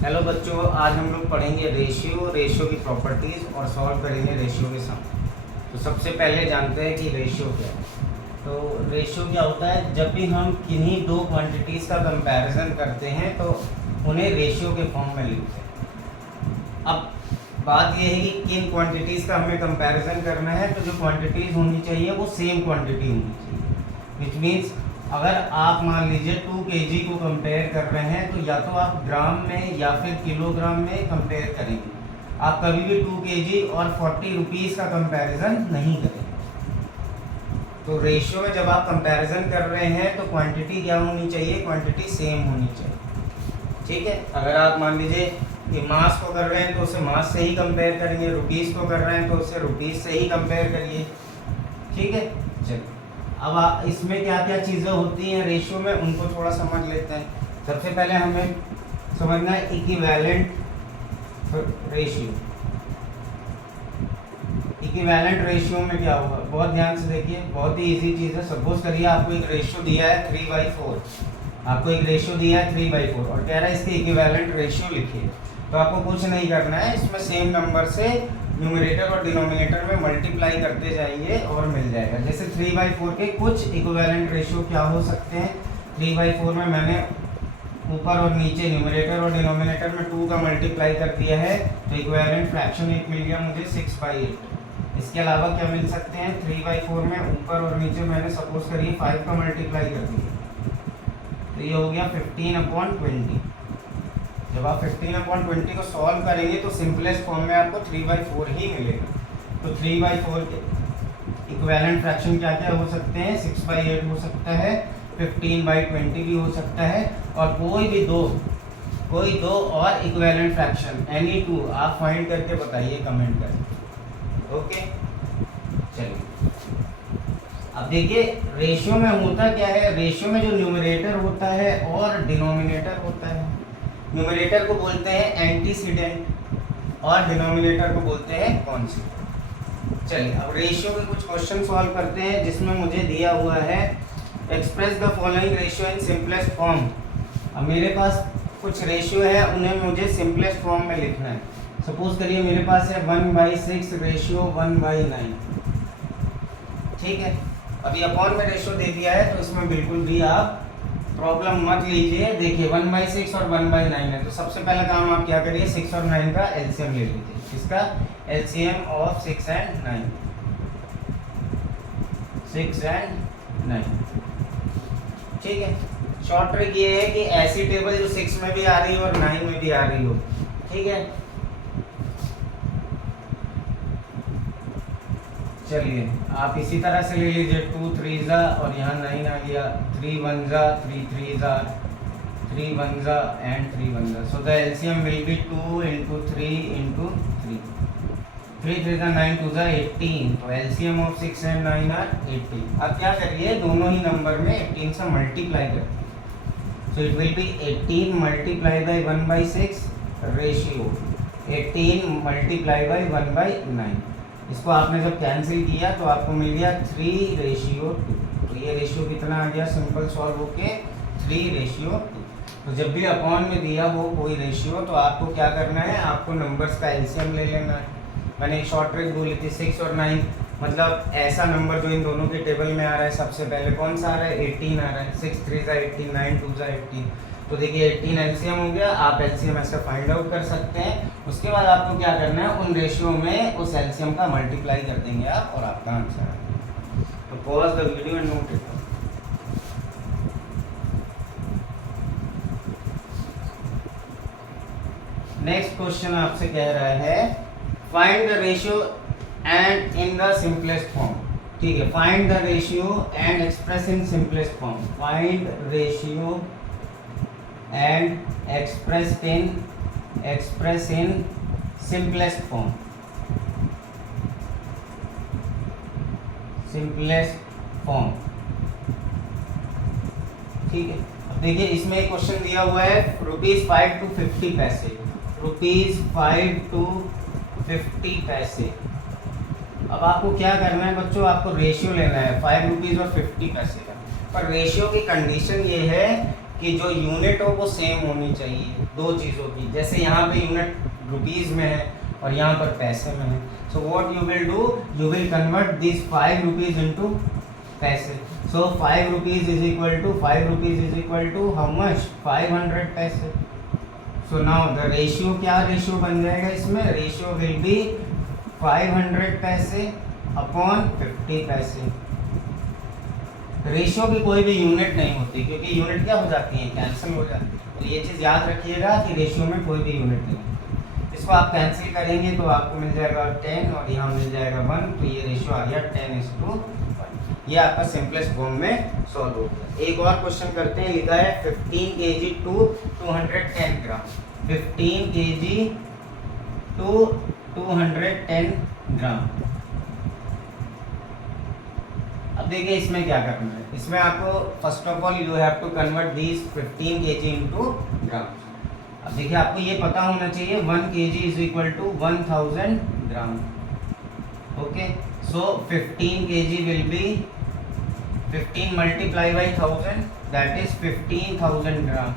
Hello बच्चों, आज हम लोग पढ़ेंगे रेशियो की प्रॉपर्टीज़ और सॉल्व करेंगे रेशियो के सम। तो सबसे पहले जानते हैं कि रेशियो क्या है। तो रेशियो क्या होता है, जब भी हम किन्हीं दो क्वांटिटीज़ का कंपैरिजन करते हैं तो उन्हें रेशियो के फॉर्म में लिखते हैं। अब बात यह है कि किन क्वांटिटीज़ का हमें कंपैरिजन करना है, तो जो क्वांटिटीज़ होनी चाहिए वो सेम क्वांटिटी होनी चाहिए। विच मीन्स अगर आप मान लीजिए 2 kg को कंपेयर कर रहे हैं तो या तो आप ग्राम में या फिर किलोग्राम में कंपेयर करेंगे। आप कभी भी 2 kg और 40 रुपीज़ का कंपैरिजन नहीं करेंगे। तो रेशियो में जब आप कंपैरिजन कर रहे हैं तो क्वांटिटी क्या होनी चाहिए, क्वांटिटी सेम होनी चाहिए। ठीक है, अगर आप मान लीजिए कि मास को कर रहे हैं तो उसे मास से ही कंपेयर करेंगे, रुपीज़ को कर रहे हैं तो उसे रुपीज़ से ही कंपेयर करिए। ठीक है, चलिए अब इसमें क्या क्या चीज़ें होती हैं रेशियो में, उनको थोड़ा समझ लेते हैं। सबसे पहले हमें समझना है इक्विवेलेंट रेशियो। इक्विवेलेंट रेशियो में क्या होगा, बहुत ध्यान से देखिए, बहुत ही इजी चीज़ है। सपोज करिए आपको एक रेशियो दिया है 3/4, आपको एक रेशियो दिया है 3/4 और कह रहा है इसके इक्विवेलेंट रेशियो लिखिए। तो आपको कुछ नहीं करना है, इसमें सेम नंबर से न्यूमरेटर और डिनोमिनेटर में मल्टीप्लाई करते जाएंगे और मिल जाएगा। जैसे 3/4 के कुछ इक्विवेलेंट रेशियो क्या हो सकते हैं। 3/4 में मैंने ऊपर और नीचे न्यूमरेटर और डिनोमिनेटर में 2 का मल्टीप्लाई कर दिया है, तो इक्विवेलेंट फ्रैक्शन एक मिल गया मुझे 6/8। इसके अलावा क्या मिल सकते हैं, 3/4 में ऊपर और नीचे मैंने सपोज करिए 5 का मल्टीप्लाई कर दिया, तो ये हो गया 15/20। जब आप 15/20 को सॉल्व करेंगे तो सिंपलेस्ट फॉर्म में आपको 3/4 ही मिलेगा। तो 3/4 के इक्विवेलेंट फ्रैक्शन क्या क्या हो सकते हैं, 6/8 हो सकता है, 15/20 भी हो सकता है, और कोई दो और इक्विवेलेंट फ्रैक्शन एनी 2 आप फाइंड करके बताइए कमेंट करके। ओके, चलिए अब देखिए रेशियो में होता क्या है। रेशियो में जो न्यूमरेटर होता है और डिनोमिनेटर होता है, न्यूमरेटर को बोलते हैं एंटीसीडेंट और डिनोमिनेटर को बोलते हैं कॉन्स्टेंट। चलिए अब रेशियो के कुछ क्वेश्चन सॉल्व करते हैं, जिसमें मुझे दिया हुआ है express the following ratio in simplest form. अब मेरे पास कुछ रेशियो है, उन्हें मुझे सिंपलेस्ट फॉर्म में लिखना है। सपोज करिए मेरे पास है 1/6 रेशियो 1/9। ठीक है, अभी अपॉन में रेशियो दे दिया है तो इसमें बिल्कुल भी आप प्रॉब्लम मत लीजिए। देखिए 1/6 और 1/9 है, तो सबसे पहला काम आप क्या करिए, 6 और 9 का एलसीएम ले लीजिए। इसका एलसीएम ऑफ 6 एंड 9, 6 एंड 9। ठीक है, शॉर्ट ट्रिक ये है कि ऐसी टेबल जो 6 में भी आ रही हो और 9 में भी आ रही हो। ठीक है, चलिए आप इसी तरह से ले लीजिए 2 3 जा और यहाँ 9 आ गया, 3 1 जा, 3 3 जा, 3 1 जा एंड 3 1 जा। So the LCM will be 2 into 3 into 3, 3 3 जा 9 2 जा 18। तो एलसीएम ऑफ 6 एंड 9 आर 18। अब क्या करिए, दोनों ही नंबर में 18 से मल्टीप्लाई करिए। So it will B 18 multiply by 1/6 ratio 18 multiply by 1/9। इसको आपने जब कैंसिल किया तो आपको मिल गया 3/2। तो ये रेशियो कितना आ गया, सिंपल सॉल्व होके 3/2। तो जब भी अपॉन में दिया हो कोई रेशियो तो आपको क्या करना है, आपको नंबर्स का एलसीएम ले लेना है। मैंने एक शॉर्ट ट्रिक बोली थी 6 और 9, मतलब ऐसा नंबर जो इन दोनों के टेबल में आ रहा है सबसे पहले कौन सा आ रहा है, 18 आ रहा है। 6 3 जा 18, 9 2 जा 18। तो देखिए 18 एलसीएम हो गया, आप एलसीएम ऐसे फाइंड आउट कर सकते हैं। उसके बाद आपको क्या करना है, उन रेशियो में उस एलसीएम का मल्टीप्लाई कर देंगे आप और आपका आंसर आ जाएगा। तो pause the video and note it. Next question आपसे कह रहा है find the ratio and in the simplest form. ठीक है, find the ratio and express in simplest form. Find ratio and express in simplest form, ठीक है, अब देखिए इसमें एक क्वेश्चन दिया हुआ है ₹5 to 50 पैसे, ₹5 to 50 पैसे। अब आपको क्या करना है बच्चों, आपको रेशियो लेना है 5 रुपीज़ और 50 पैसे का। पर रेशियो की कंडीशन ये है कि जो यूनिट हो वो सेम होनी चाहिए दो चीज़ों की। जैसे यहाँ पे यूनिट रुपीज़ में है और यहाँ पर पैसे में है। So what you will do, you will convert this 5 rupees into पैसे। So 5 rupees is equal to how much, 500 पैसे। सो नाउ द रेशियो, क्या रेशियो बन जाएगा इसमें, रेशियो विल बी 500 पैसे अपॉन 50 पैसे। रेशियो की कोई भी यूनिट नहीं होती, क्योंकि यूनिट क्या हो जाती है, कैंसिल हो जाती है। तो ये चीज़ याद रखिएगा कि रेशियो में कोई भी यूनिट नहीं होती। इसको आप कैंसिल करेंगे तो आपको मिल जाएगा 10 और यहाँ मिल जाएगा 1, तो ये रेशियो आ गया 10:1। ये आपका सिंपलेस्ट फॉर्म में सॉल्व हो गया। एक और क्वेश्चन करते हैं, लिखा है 15 kg to 210 gram. 15 kg to 210 gram. अब देखिए इसमें क्या करना है, इसमें आपको first of all you have to convert this 15 kg into gram. अब देखिए आपको ये पता होना चाहिए 1 kg is equal to 1000 gram. Okay, so 15 kg will be 15 multiply by 1000, that is 15,000 gram.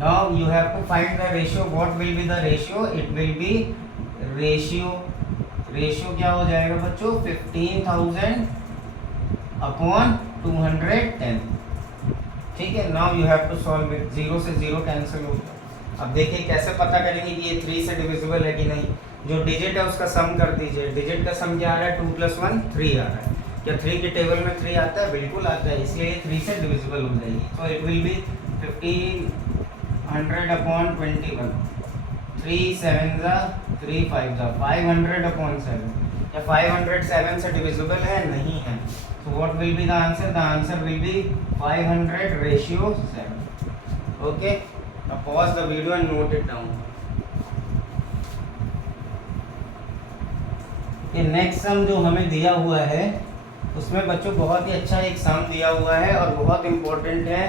Now you have to find the ratio. What will be the ratio, it will be ratio क्या हो जाएगा बच्चों, 15,000 upon 210। ठीक है, now you have to solve it. 0 से 0 cancel हो गया। अब देखिए कैसे पता करेंगे कि ये 3 से डिविजिबल है कि नहीं। जो डिजिट है उसका सम कर दीजिए। डिजिट का सम क्या आ रहा है, 2 + 1 3 आ रहा है। क्या 3 के टेबल में 3 आता है, बिल्कुल आता है, इसलिए ये 3 से डिविजिबल हो जाएगी। तो इट विल बी 1500 अपॉन 21, 3 7 ज़ा 3 5 ज़ा 500 अपॉन 7। क्या 500 7 से डिविजिबल है, नहीं है। So what will be the answer? The answer will be 500:7. Okay. Now pause the video and note it down. ये नेक्स्ट सम जो हमें दिया हुआ है उसमें बच्चों बहुत ही अच्छा एक सम दिया हुआ है और बहुत इम्पोर्टेंट है।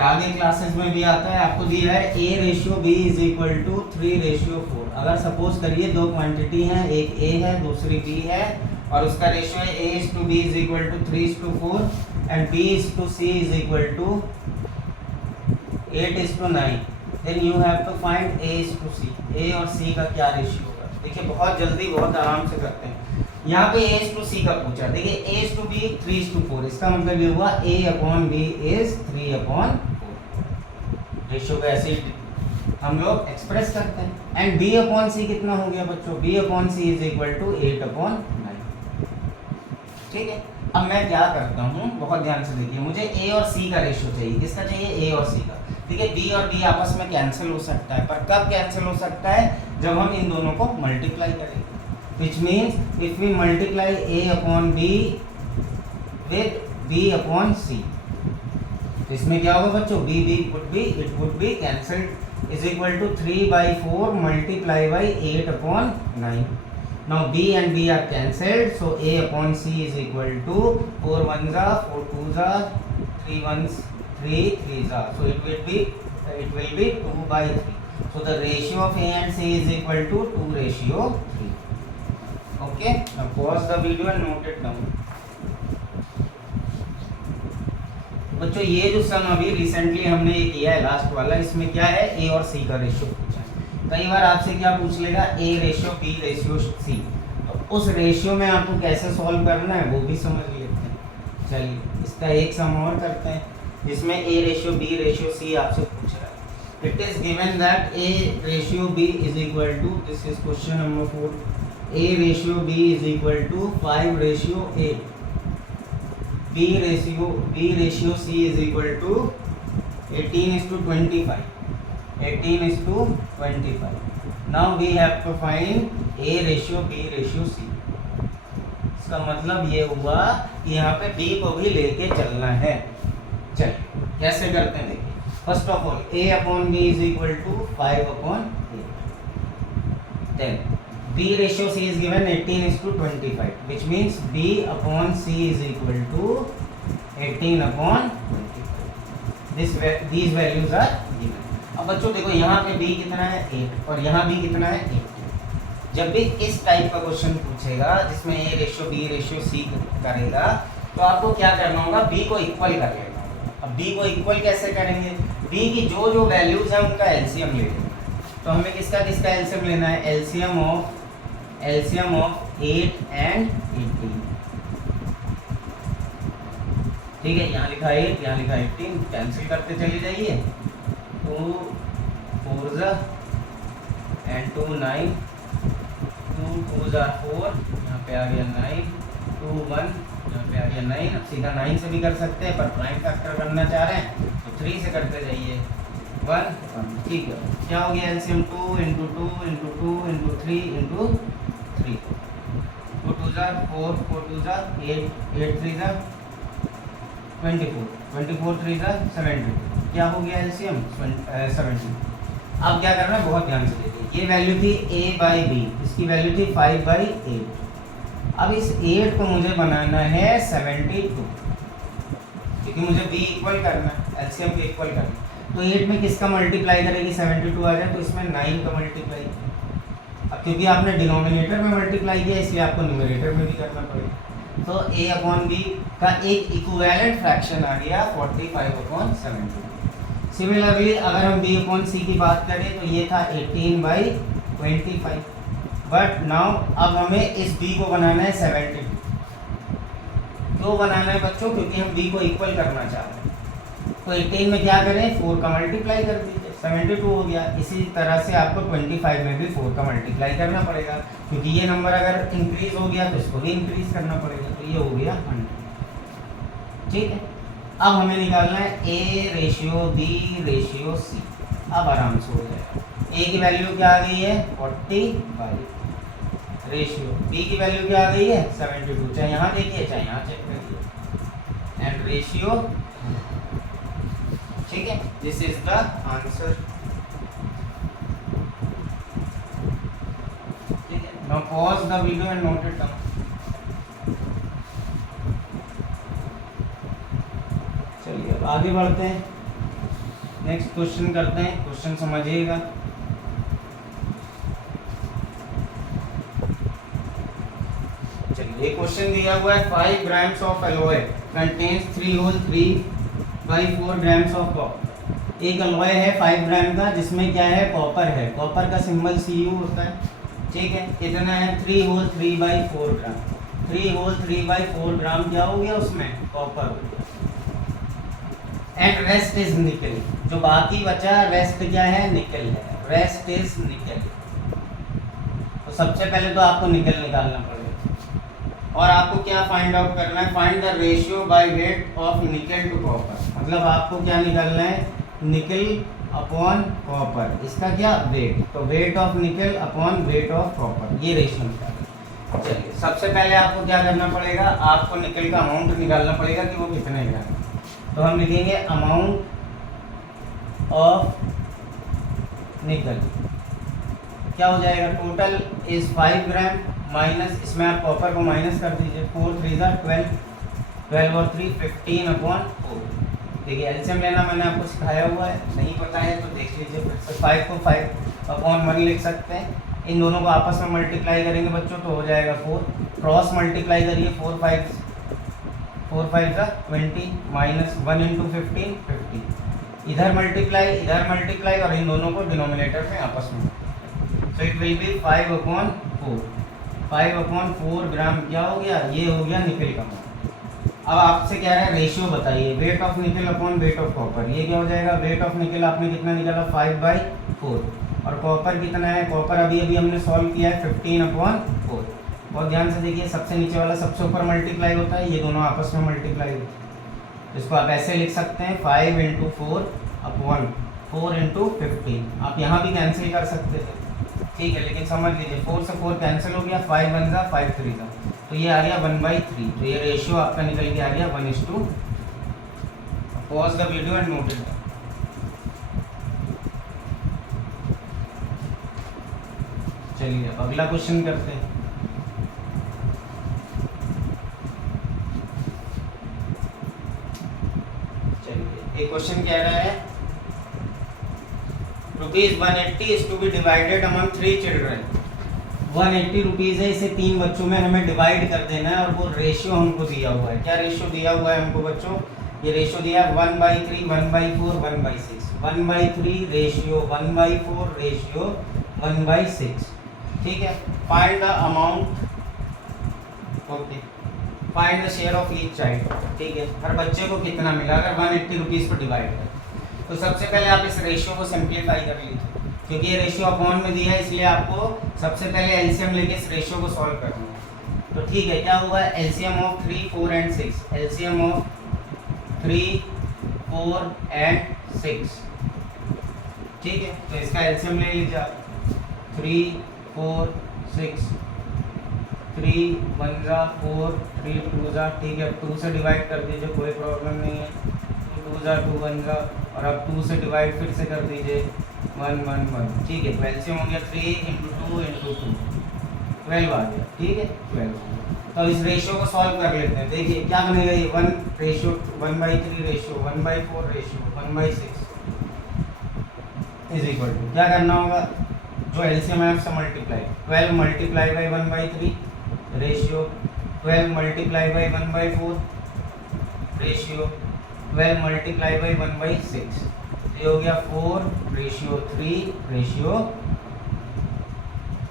आगे क्लासेस में भी आता है। आपको दिया है A/B इज इक्वल टू 3:4। अगर सपोज करिए दो क्वांटिटी हैं, एक A है दूसरी B है, और उसका रेशियो है A/B is equal to 3:4 and B/C is equal to 8:9। Then you have to find A/C। A और C का क्या रेशियो होगा। देखिए बहुत जल्दी बहुत आराम से करते हैं। यहाँ पे A/C का पूछा, देखिए A/B 3:4, इसका मतलब ये हुआ A/B इज 3/4। रेशियो को ऐसे हम लोग एक्सप्रेस करते हैं। एंड B/C कितना हो गया बच्चों, B/C इज इक्वल टू 8/9। ठीक है, अब मैं क्या करता हूँ, बहुत ध्यान से देखिए। मुझे A और C का रेशियो चाहिए। किसका चाहिए, A और C का। ठीक है, B और B आपस में कैंसिल हो सकता है, पर कब कैंसिल हो सकता है, जब हम इन दोनों को मल्टीप्लाई करेंगे। Which means if we multiply A/B with B/C, इसमें क्या होगा बच्चों, it would be cancelled is equal to 3/4 multiply by 8/9. Now B and B are cancelled, so A/C is equal to 4 1s are 4 2s are 3 1s 3 3s are, so it will be 2/3. So the ratio of A and C is equal to 2:3. Okay, now pause the video and note it down. बच्चों ये जो सम अभी recently हमने ये किया है last वाला, इसमें क्या है, A और C का रेशियो पूछा है। कई बार आपसे क्या पूछ लेगा, A/B/C। तो उस रेशियो में आपको कैसे सॉल्व करना है वो भी समझ लेते हैं। चलिए इसका एक सम और करते हैं जिसमें A/B/C आपसे पूछ रहा है। It is given that A/B is equal to, this is question number 4, A/B is equal to 5:8. B/C is equal to 18:25. 18:25. Now we have to find A/B/C. इसका मतलब ये हुआ कि यहाँ पे B को भी लेके चलना है। चलिए कैसे करते हैं देखिए। First of all A/B is equal to 5/8. Then B/C is given 18:25, which means B/C is equal to 18/25. These values are given. अब बच्चों देखो यहाँ पे B कितना है 8 और यहाँ B कितना है 8। जब भी इस टाइप का क्वेश्चन पूछेगा जिसमें A/B/C करेगा, तो आपको क्या करना होगा, B को इक्वल कर लेना होगा। अब b को इक्वल कैसे करेंगे, b की जो जो वैल्यूज है उनका एलसीएम ले लेंगे। तो हमें किसका किसका एलसीएम लेना है, एलसीएम ऑफ 8 एंड 18। ठीक है, यहाँ लिखा 8, यहाँ लिखा 18, कैंसिल करते चले जाइए। 2 4 एंड 2 9, 2 2 4, यहाँ पे आ गया 9, 2 1, यहाँ पे आ गया 9। अब सीधा 9 से भी कर सकते हैं, पर प्राइम फैक्टर करना चाह रहे हैं तो 3 से करते जाइए। 1 1, ठीक है। क्या हो गया LCM, 2 into 2 into 2 into 3 into 3, 2 2 4, 4 2 8, 8 3 24, 24 3 72। क्या हो गया एलसीएम 70। अब क्या करना है, बहुत ध्यान से देखिए, ये वैल्यू थी a बाई बी, इसकी वैल्यू थी 5 बाई 8। अब इस 8 को मुझे बनाना है 72, क्योंकि मुझे b इक्वल करना है, एलसीएम को इक्वल करना है। तो 8 में किसका मल्टीप्लाई करेगी, 72 आ जाए, तो इसमें 9 का मल्टीप्लाई। अब क्योंकि आपने डिनोमिनेटर में मल्टीप्लाई किया इसलिए आपको न्यूमरेटर में भी करना पड़ेगा। तो a अपॉन बी का एक इक्विवेलेंट फ्रैक्शन आ गया 45 अपॉन 70। सिमिलरली अगर हम b अपॉन सी की बात करें तो ये था 18 बाई 25। बट नाउ अब हमें इस b को बनाना है 72। क्यों बनाना है बच्चों, क्योंकि हम b को इक्वल करना चाह रहे हैं। तो 18 में क्या करें, 4 का मल्टीप्लाई कर दीजिए, 72 हो गया। इसी तरह से आपको 25 में भी 4 का मल्टीप्लाई करना पड़ेगा, क्योंकि ये नंबर अगर इंक्रीज हो गया तो इसको भी इंक्रीज करना पड़ेगा। तो ये हो गया 100। ठीक है, अब हमें निकालना है a ratio b ratio c। अब आराम से हो जाएगा। a की वैल्यू क्या आ गई है 45, रेशियो b की वैल्यू क्या आ गई है 72, चाहे यहाँ देखिए चाहे यहाँ चेक करिए, एंड रेशियो। ठीक है, दिस इज द आंसर। ठीक है, now pause the video and note it down. चलिए अब आगे बढ़ते हैं, नेक्स्ट क्वेश्चन करते हैं। क्वेश्चन समझिएगा। चलिए, एक क्वेश्चन दिया हुआ है 5 grams of alloy contains 3 whole 3/4 grams of copper. एक अलॉय है 5 ग्राम का, जिसमें क्या है, कॉपर है। कॉपर का सिंबल Cu होता है। ठीक है, कितना है 3 होल 3/4 ग्राम। 3 होल 3/4 ग्राम क्या हो गया, उसमें कॉपर हो गया। एंड रेस्ट इज निकल, जो बाकी बचा रेस्ट क्या है, निकल है। रेस्ट इज निकल। तो सबसे पहले तो आपको निकल निकालना पड़ेगा, और आपको क्या फाइंड आउट करना है, find the ratio by weight of nickel to copper. मतलब आपको क्या निकालना है, निकल अपॉन कॉपर, इसका क्या वेट। तो वेट ऑफ निकल अपॉन वेट ऑफ कॉपर, ये रेशियो निकालना। चलिए, सबसे पहले आपको क्या करना पड़ेगा, आपको निकल का अमाउंट निकालना पड़ेगा कि वो कितने ग्राम। तो हम लिखेंगे अमाउंट ऑफ निकल, क्या हो जाएगा, टोटल इज 5 ग्राम माइनस, इसमें आप कॉपर को माइनस कर दीजिए, 4 3 12, 12 और 3 15 अपॉन 4। देखिए एलसीएम लेना मैंने आपको सिखाया हुआ है, नहीं पता है तो देख लीजिए फिर से। 5 को 5 अपॉन 1 लिख सकते हैं। इन दोनों को आपस में मल्टीप्लाई करेंगे बच्चों तो हो जाएगा 4। क्रॉस मल्टीप्लाई करिए, 4 5 20 माइनस 1 इंटू 15 50। इधर मल्टीप्लाई और इन दोनों को डिनोमिनेटर में आपस में। So it will B 5 upon 4। 5 upon 4 ग्राम क्या हो गया, ये हो गया निकल का। अब आपसे कह रहा है रेशियो बताइए, वेट ऑफ निकल अपॉन वेट ऑफ कॉपर। ये क्या हो जाएगा, वेट ऑफ निकल आपने कितना निकाला 5/4, और कॉपर कितना है, कॉपर अभी अभी हमने सॉल्व किया है 15 अपॉन 4। बहुत ध्यान से देखिए, सबसे नीचे वाला सबसे ऊपर मल्टीप्लाई होता है, ये दोनों आपस में मल्टीप्लाई होते हैं। इसको आप ऐसे लिख सकते हैं 5 इंटू 4 अपॉन 4 इंटू 15। आप यहाँ भी कैंसिल कर सकते थे, ठीक है, लेकिन समझ लीजिए 4 से 4 कैंसिल हो गया, 5 1 जा 5 3 जा, तो ये आ गया 1/3। तो ये रेशियो आपका निकल के आ गया 1:2। Pause the video and note it. चलिए अब अगला क्वेश्चन करते हैं। चलिए, एक क्वेश्चन कह रहा है ₹180 is to be divided among 3 children। 180 rupees है, इसे 3 बच्चों में हमें डिवाइड कर देना है, और वो रेशियो हमको दिया हुआ है। क्या रेशियो दिया हुआ है हमको बच्चों, ये रेशियो दिया 1/3, 1/4, 1/6, 1/3 रेशियो 1/4 रेशियो 1/6। ठीक है, find the amount, okay, find the share of each child. ठीक है, हर बच्चे को कितना मिला अगर 180 रुपीज़ को डिवाइड करें। तो सबसे पहले आप इस रेशियो को सिंप्लीफाई कर लीजिए, क्योंकि ये रेशियो अपॉन में दिया है, इसलिए आपको सबसे पहले एलसीएम लेके इस रेशियो को सॉल्व करना है। तो ठीक है, क्या होगा, LCM of 3, 4 and 6, LCM of 3, 4 and 6। ठीक है, तो इसका एलसीएम ले लीजिए आप, 3, 4, 6, 3 1 जा 4, 3 2 जा, ठीक है, 2 से डिवाइड कर दीजिए, कोई प्रॉब्लम नहीं है, 2 जा 2 1 जा, और अब 2 से डिवाइड फिर से कर दीजिए, 1 1 1। ठीक है, तो एलसीएम हो गया 3 × 2 × 2, 12 आ गया। ठीक है, 12। तो इस रेशियो को सॉल्व कर लेते हैं। देखिए क्या बनेगा, ये 1 ratio 1/3 ratio 1/4 ratio 1/6 is equal to, क्या करना होगा, जो एलसीएम है उससे multiply, 12 multiply by 1/3 ratio 12 multiply by 1/4 ratio 12 multiply by 1/6, ये हो गया 4 रेशियो 3 रेशियो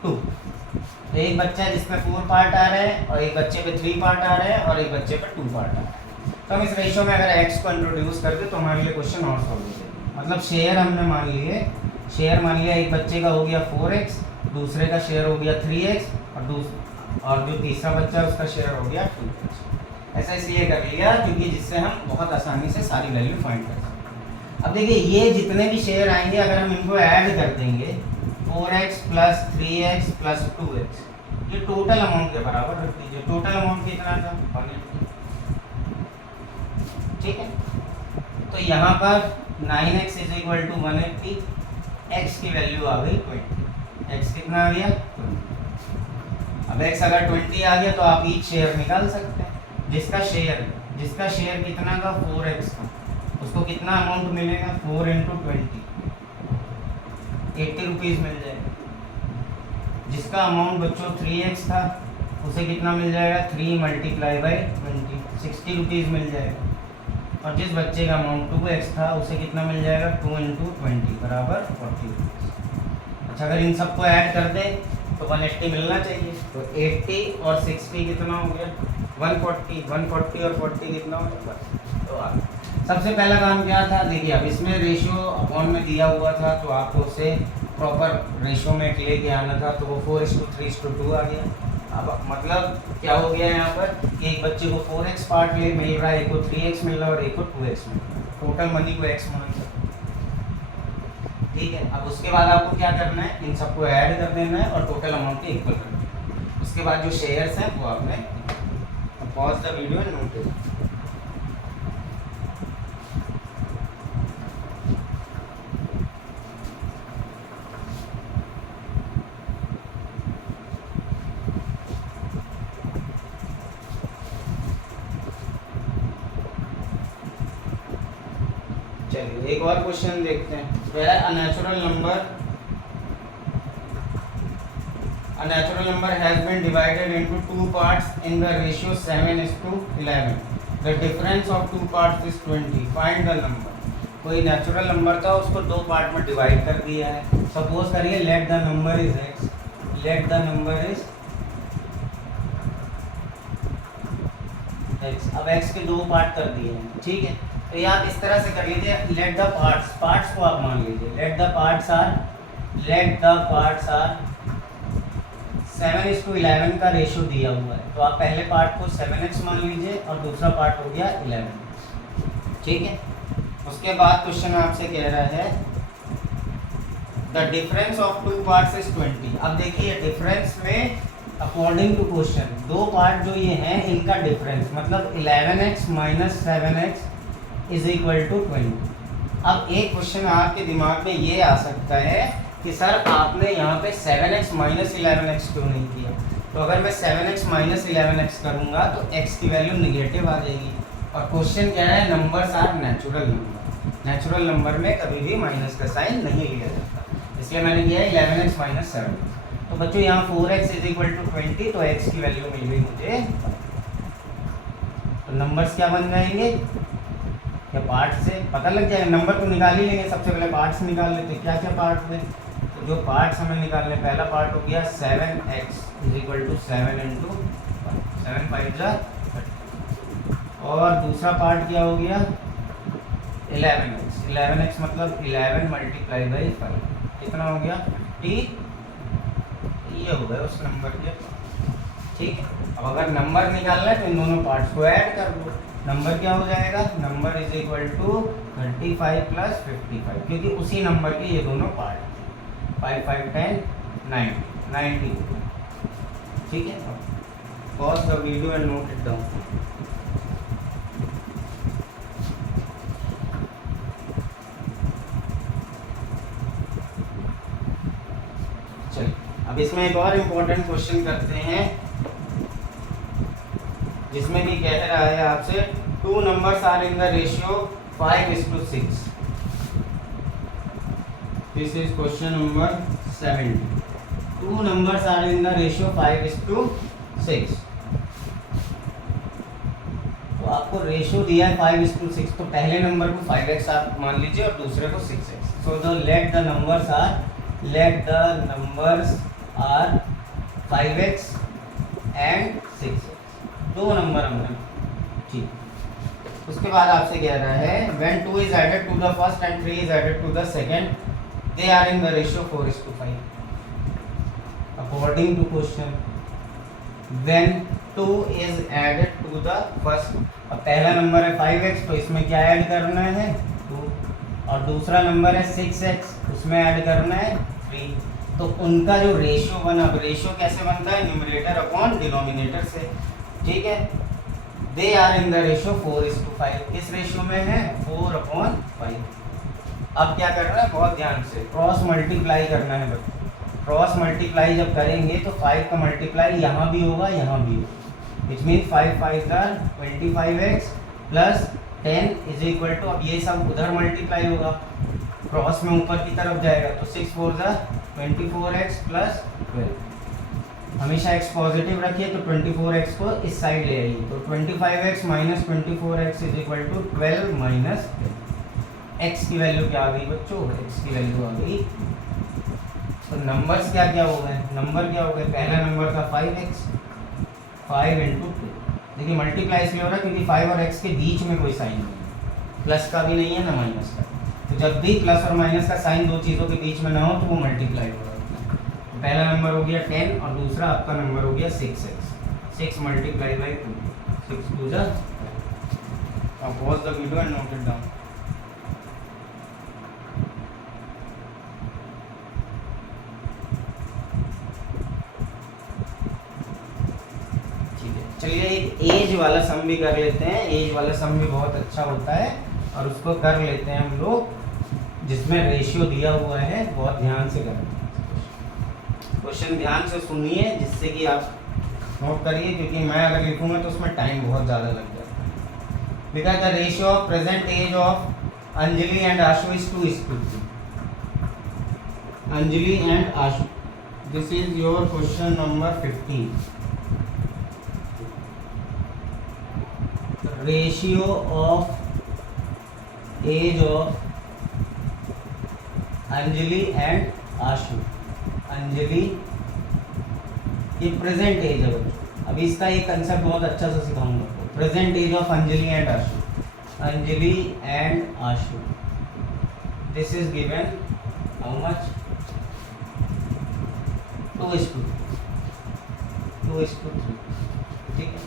2। एक बच्चा है जिसमें 4 पार्ट आ रहे हैं, और एक बच्चे पे 3 पार्ट आ रहे हैं, और एक बच्चे पे 2 पार्ट आ रहे हैं। तो हम इस रेशियो में अगर x को इंट्रोड्यूस कर दे तो हमारे लिए क्वेश्चन और सॉल्व हो जाएगा। मतलब शेयर हमने मान लिए, शेयर मान लिया, एक बच्चे का हो गया 4x, दूसरे का शेयर हो गया 3x, और जो तीसरा बच्चा है उसका शेयर हो गया 2x। ऐसा इसलिए कर लिया क्योंकि जिससे हम बहुत आसानी से सारी वैल्यू फाइंड कर सकते। अब देखिए ये जितने भी शेयर आएंगे अगर हम इनको ऐड कर देंगे, 4x + 3x + 2x, ये टोटल अमाउंट के बराबर रख दीजिए। टोटल अमाउंट कितना था, 180। ठीक है, तो यहाँ पर 9x = 180, x की वैल्यू आ गई 20। x कितना आ गया, 20। अब x अगर 20 आ गया तो आप ईच शेयर निकाल सकते हैं। जिसका शेयर कितना था, 4x का, उसको कितना अमाउंट मिलेगा, 4 × 20, 80 रुपीज़ मिल जाएगा। जिसका अमाउंट बच्चों 3x था उसे कितना मिल जाएगा, 3 × 20, 60 रुपीज़ मिल जाएगा। और जिस बच्चे का अमाउंट 2x था उसे कितना मिल जाएगा, 2 × 20 बराबर 40 रुपीज़। अच्छा, अगर इन सबको ऐड कर दे तो 180 मिलना चाहिए। तो 80 और 60 कितना हो गया, 140, 140 और 40 कितना हो गया, तो सबसे पहला काम क्या था, देखिए अब इसमें रेशियो अपॉन में दिया हुआ था, तो आपको उसे प्रॉपर रेशियो में लेके आना था, तो वो 4:3:2 आ गया। अब मतलब क्या हो गया यहाँ पर कि एक बच्चे को 4x पार्ट मिल रहा है, एक को 3x मिल रहा है और एक को 2x मिल रहा है। टोटल मनी को x मान सकते। ठीक है, अब उसके बाद आपको क्या करना है, इन सबको ऐड कर देना है और टोटल अमाउंट के इक्वल करना है। उसके बाद जो शेयर्स हैं वो आपने pause the video and note it. चलिए एक और क्वेश्चन देखते हैं। A natural number has been divided into 2 parts in the ratio 7:11। The difference of 2 parts is 20। Find the number. कोई नेचुरल नंबर था, उसको 2 पार्ट में डिवाइड कर दिया है। सपोज करिए let the number is x, let the number is x। अब x के 2 पार्ट कर दिए हैं। ठीक है, तो ये आप इस तरह से कर लीजिए, लेट द पार्ट्स को आप मान लीजिए, लेट द पार्ट्स आर 7:11 का रेशियो दिया हुआ है, तो आप पहले पार्ट को 7x मान लीजिए और दूसरा पार्ट हो गया 11। ठीक है, उसके बाद क्वेश्चन आपसे कह रहा है the difference of 2 parts is 20। अब देखिए डिफरेंस में अकॉर्डिंग टू क्वेश्चन 2 पार्ट जो ये हैं इनका डिफरेंस मतलब 11x - 7x = 20। अब एक क्वेश्चन आपके दिमाग में ये आ सकता है कि सर आपने यहाँ पे 7x - 11x क्यों नहीं किया। तो अगर मैं 7x - 11x करूँगा तो x की वैल्यू निगेटिव आ जाएगी। और क्वेश्चन कह रहा है numbers are natural number. Natural number में कभी भी माइनस का साइन नहीं लिया जाता, इसलिए मैंने किया है 11x - 7x। तो बच्चों यहाँ 4x = 20, तो x की वैल्यू मिल गई मुझे। तो नंबर्स क्या बन जाएंगे, क्या पार्ट से पता लग जाएगा, नंबर तो निकाल ही लेंगे, सबसे पहले पार्ट्स निकाल लेते हैं, क्या क्या पार्ट थे। तो जो पार्ट्स हमें निकालने, पहला पार्ट हो गया 7x = 7 × 7 5 जा, और दूसरा पार्ट क्या हो गया 11x। 11x मतलब 11 × 5 कितना हो गया t, ये हो गया उस नंबर के। ठीक है, अब अगर नंबर निकालना है तो इन दोनों पार्ट्स को ऐड कर दो। नंबर क्या हो जाएगा, नंबर = 35 + 55, क्योंकि उसी नंबर के ये दोनों पार्ट 5 5 10 90 ठीक है। Pause the video and note it down. चलिए अब इसमें एक और इम्पोर्टेंट क्वेश्चन करते हैं, जिसमें कि कह रहा है आपसे 2 numbers are in the ratio 5:6। This is question number 70। 2 numbers are in the ratio 5:6। तो आपको रेशियो दिया है 5:6, तो पहले नंबर को 5x आप मान लीजिए और दूसरे को 6x। So let the numbers are 5x and 6x, दो नंबर हमने। ठीक, उसके बाद आपसे कह रहा है when 2 is added to the first and 3 is added to the second, they are in the ratio 4:5 according to question। when 2 is added to the first, अब पहला नंबर है 5x तो इसमें क्या ऐड करना है 2, और दूसरा नंबर है 6x उसमें ऐड करना है 3। तो उनका जो रेशियो बना, रेशियो कैसे बनता है, न्यूमरेटर अपॉन डिनोमिनेटर से। ठीक है, they are in the ratio 4:5, किस रेशियो में है 4/5। अब क्या करना है, बहुत ध्यान से क्रॉस मल्टीप्लाई करना है बच्चों। क्रॉस मल्टीप्लाई जब करेंगे तो 5 का मल्टीप्लाई यहाँ भी होगा यहाँ भी होगा, विच मीन 5 5 25x प्लस 10 = अब ये सब उधर मल्टीप्लाई होगा, क्रॉस में ऊपर की तरफ जाएगा तो 6 4 24x प्लस 12। हमेशा x पॉजिटिव रखिए तो 24x को इस साइड ले आइए, तो 25x minus 24x = 12 minus x की वैल्यू क्या आ गई बच्चों, x की वैल्यू आ गई। तो नंबर्स क्या क्या हो गए, नंबर क्या हो गए, पहला नंबर था 5x 5 × 2। देखिए मल्टीप्लाई इसलिए हो रहा है क्योंकि 5 और x के बीच में कोई साइन नहीं है, प्लस का भी नहीं है ना माइनस का। तो जब भी प्लस और माइनस का साइन दो चीज़ों के बीच में ना हो तो वो मल्टीप्लाई होगा। तो पहला नंबर हो गया 10 और दूसरा आपका नंबर हो गया 6x। 6 × 2 6 2 जा। अब pause the video and note it down. ठीक है, चलिए एक एज वाला सम भी कर लेते हैं। एज वाला सम भी बहुत अच्छा होता है और उसको कर लेते हैं हम लोग, जिसमें रेशियो दिया हुआ है। बहुत ध्यान से करें, क्वेश्चन ध्यान से सुनिए जिससे कि आप नोट करिए, क्योंकि मैं अगर लिखूंगा तो उसमें टाइम बहुत ज़्यादा लग जाता है। Because the ratio of present age of Anjali and Ashu is 2:3। Anjali and Ashu, this is your question number 15। Ratio of age of Anjali and Ashu. Anjali, ये प्रेजेंट एज है बच्चों। अभी इसका एक कंसेप्ट बहुत अच्छा से सिखाऊंगा आपको। Present age of Anjali and Ashu, Anjali and Ashu, this is given how much 2:3। ठीक है,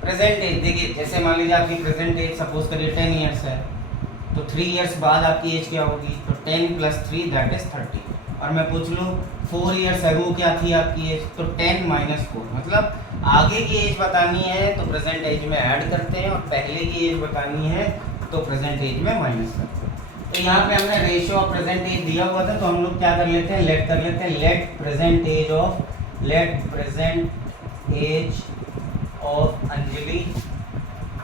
प्रेजेंट एज देखिए, जैसे मान लीजिए आपकी प्रेजेंट एज सपोज करिए 10 ईयर्स है, तो 3 ईयर्स बाद आपकी एज क्या होगी, तो 10 + 3 दैट इज 30। और मैं पूछ लूँ 4 ईयर्स अगो क्या थी आपकी एज, तो 10 - 4, मतलब आगे की एज बतानी है तो प्रेजेंट एज में ऐड करते हैं, और पहले की एज बतानी है तो प्रेजेंट एज में माइनस करते हैं। तो यहाँ पे हमने रेशियो ऑफ प्रेजेंट एज दिया हुआ था, तो हम लोग क्या कर लेते हैं, लेट कर लेते हैं। Let present age of Anjali,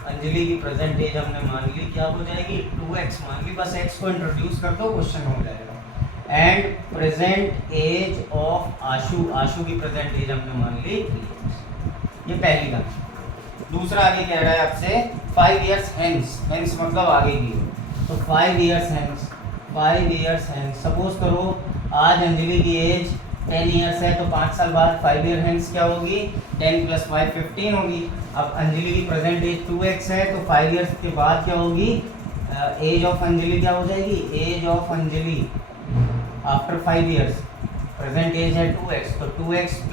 Anjali की प्रेजेंट एज हमने मान ली, क्या हो जाएगी 2x मान ली, बस x को इंट्रोड्यूस कर दो क्वेश्चन हो जाएगा। एंड प्रेजेंट एज ऑफ आशु, आशु की प्रेजेंट एज हमने मान ली 3x। ये पहली बात। दूसरा आगे कह रहा है आपसे 5 years hence, hence मतलब आगे की हो, तो 5 years hence, 5 years hence suppose करो आज अंजलि की एज 10 years है, तो 5 साल बाद 5 year hence क्या होगी, 10 + 5 15 होगी। अब अंजलि की प्रेजेंट एज 2x है, तो 5 years के बाद क्या होगी, एज ऑफ अंजलि क्या हो जाएगी, age of Anjali after 5 years, present age है 2x, तो 2x +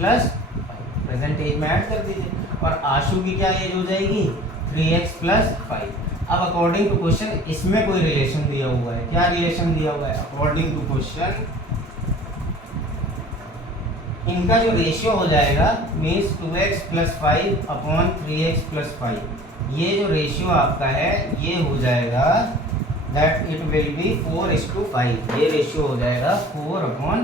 प्रेजेंट एज में ऐड कर दीजिए। और आशु की क्या एज हो जाएगी, 3x + 5। अब अकॉर्डिंग टू क्वेश्चन इसमें कोई रिलेशन दिया हुआ है, क्या रिलेशन दिया हुआ है, अकॉर्डिंग टू क्वेश्चन इनका जो रेशियो हो जाएगा मीन्स 2x + 5 अपॉन 3x + 5, ये जो रेशियो आपका है ये हो जाएगा दैट इट विल बी 4:5, ये रेशियो हो जाएगा 4/5।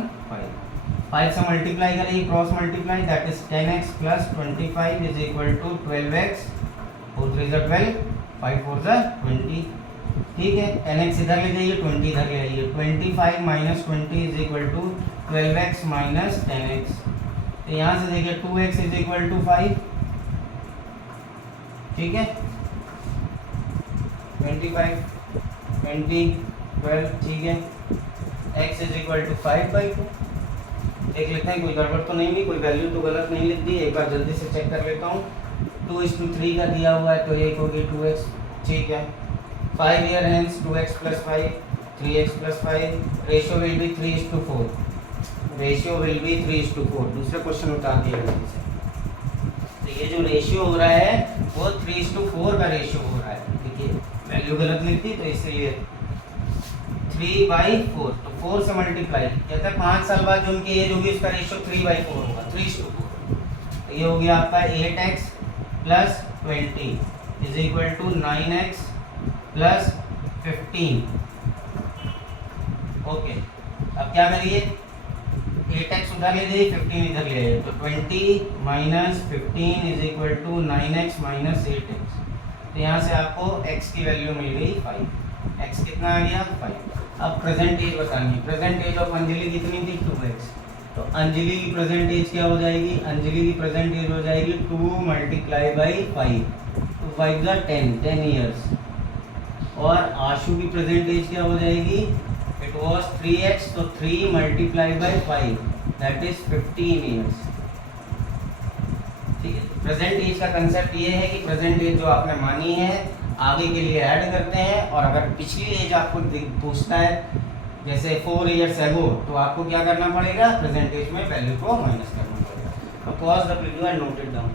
5 से मल्टीप्लाई करेंगे, cross multiply, that is 10x + 25 = 12x, 4 3 12, 5 4 20, ठीक है। 10x इधर ले जाइए, 20 इधर ले आइए, 25 - 20 = 12x - 10x, तो यहाँ से देखिए 2x = 5, ठीक है, 25 20 12, ठीक है, x = 5/2। देख लेते हैं कोई गड़बड़ तो नहीं हुई, कोई वैल्यू तो गलत नहीं लिख दी, एक बार जल्दी से चेक कर लेता हूँ। 2:3 का दिया हुआ है, तो एक होगी 2x, ठीक है। 5 year hence 2x + 5, 3x + 5, ratio will be 3:4, ratio will be 3:4। दूसरा क्वेश्चन उठा दिया जल्दी से, तो ये जो रेशियो हो रहा है वो 3:4 का रेशियो हो रहा है। देखिए वैल्यू गलत लिखती तो इसलिए 3/4, तो 4 से मल्टीप्लाई, कहते हैं 5 साल बाद जो उनकी एज होगी उसका रेशियो 3/4 होगा, 3:4। तो ये हो गया आपका 8x + 20 = 9x + 15। ओके, अब क्या करिए, 8x उधर ले जाइए, 15 इधर ले आइए, तो 20 - 15 = 9x - 8x, तो यहाँ से आपको x की वैल्यू मिल गई 5। x कितना आ गया, 5। अब प्रेजेंट एज बतानी है, प्रेजेंट एज ऑफ अंजलि कितनी थी, 2x, तो अंजलि की प्रेजेंट एज क्या हो जाएगी, अंजलि की प्रेजेंट एज हो जाएगी 2 × 5, 2 5 = 10 years। और आशु की प्रेजेंट एज क्या हो जाएगी, इट वाज 3x, तो 3 × 5, दैट इज 15 years, ठीक है। प्रेजेंट एज का कंसेप्ट ये है कि प्रेजेंट एज जो आपने मानी है आगे के लिए ऐड करते हैं, और अगर पिछली एज आपको पूछता है जैसे 4 years ago, तो आपको क्या करना पड़ेगा, प्रेजेंट एज में वैल्यू को माइनस करना पड़ेगा। तो pause the video and note it down.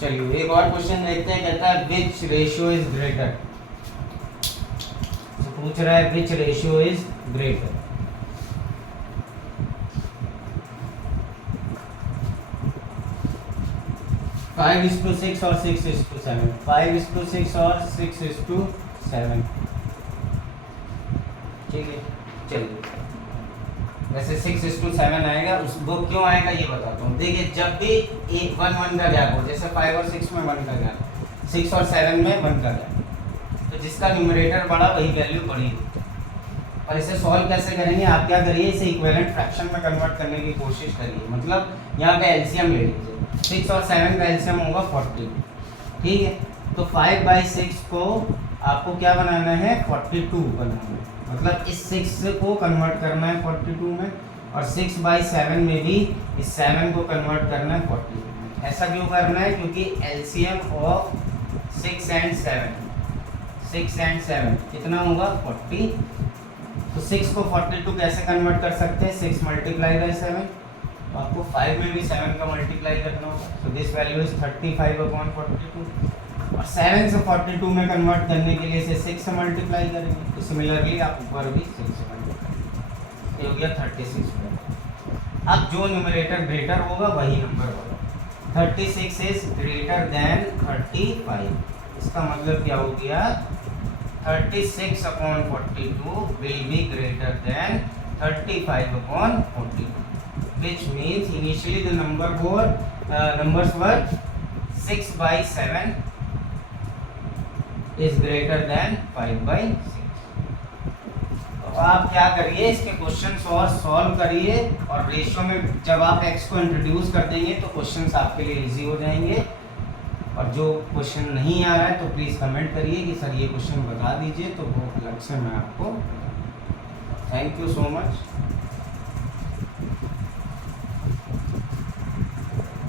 चलिए एक और क्वेश्चन देखते हैं, कहता है विच रेशियो इज ग्रेटर, तो पूछ रहा है विच रेशियो इज ग्रेटर। फाइव 5:6 और 6:7, 5:6 और 6:7, ठीक है। चलिए वैसे 6:7 आएगा, उस वो क्यों आएगा ये बताता हूँ। देखिए जब भी 1 का गैप हो, जैसे 5 और 6 में 1 का गैप, 6 और 7 में 1 का गैप, तो जिसका न्यूमरेटर बड़ा वही वैल्यू बड़ी होती है। और इसे सॉल्व कैसे करेंगे, आप क्या करिए, इसे इक्विवेलेंट फ्रैक्शन में कन्वर्ट करने की कोशिश करिए। मतलब यहाँ पे एलसीएम ले लीजिए, 6 और 7 का एलसीएम होगा 40, ठीक है। तो 5/6 को आपको क्या बनाना है, 42 बनाना है, मतलब इस 6 को कन्वर्ट करना है 42 में, और 6/7 में भी इस 7 को कन्वर्ट करना है 40 में। ऐसा क्यों करना है, क्योंकि एलसीएम ऑफ 6 and 7 कितना होगा, 40। तो 6 को 42 कैसे कन्वर्ट कर सकते हैं, 6 × 7, तो आपको 5 में भी 7 का मल्टीप्लाई करना होगा, तो दिस वैल्यू इज 35/42। और 7 से 42 में कन्वर्ट करने के लिए इसे 6 से मल्टीप्लाई करेंगे, तो सिमिलरली आप ऊपर भी 6 से मल्टीप्लाई, ये हो गया 36। अब जो न्यूमरेटर ग्रेटर होगा वही नंबर होगा, 36 इज ग्रेटर देन 35, इसका मतलब क्या हो गया, 36/42 will be greater than 35/42, which means initially the numbers were 6/7 is greater than 5/6। तो आप क्या करिए, इसके क्वेश्चंस और सॉल्व करिए, और रेशियो में जब आप x को इंट्रोड्यूस कर देंगे तो क्वेश्चंस आपके लिए इजी हो जाएंगे। और जो क्वेश्चन नहीं आ रहा है तो प्लीज़ कमेंट करिए कि सर ये क्वेश्चन बता दीजिए, तो वो अलग से मैं आपको। Thank you so much.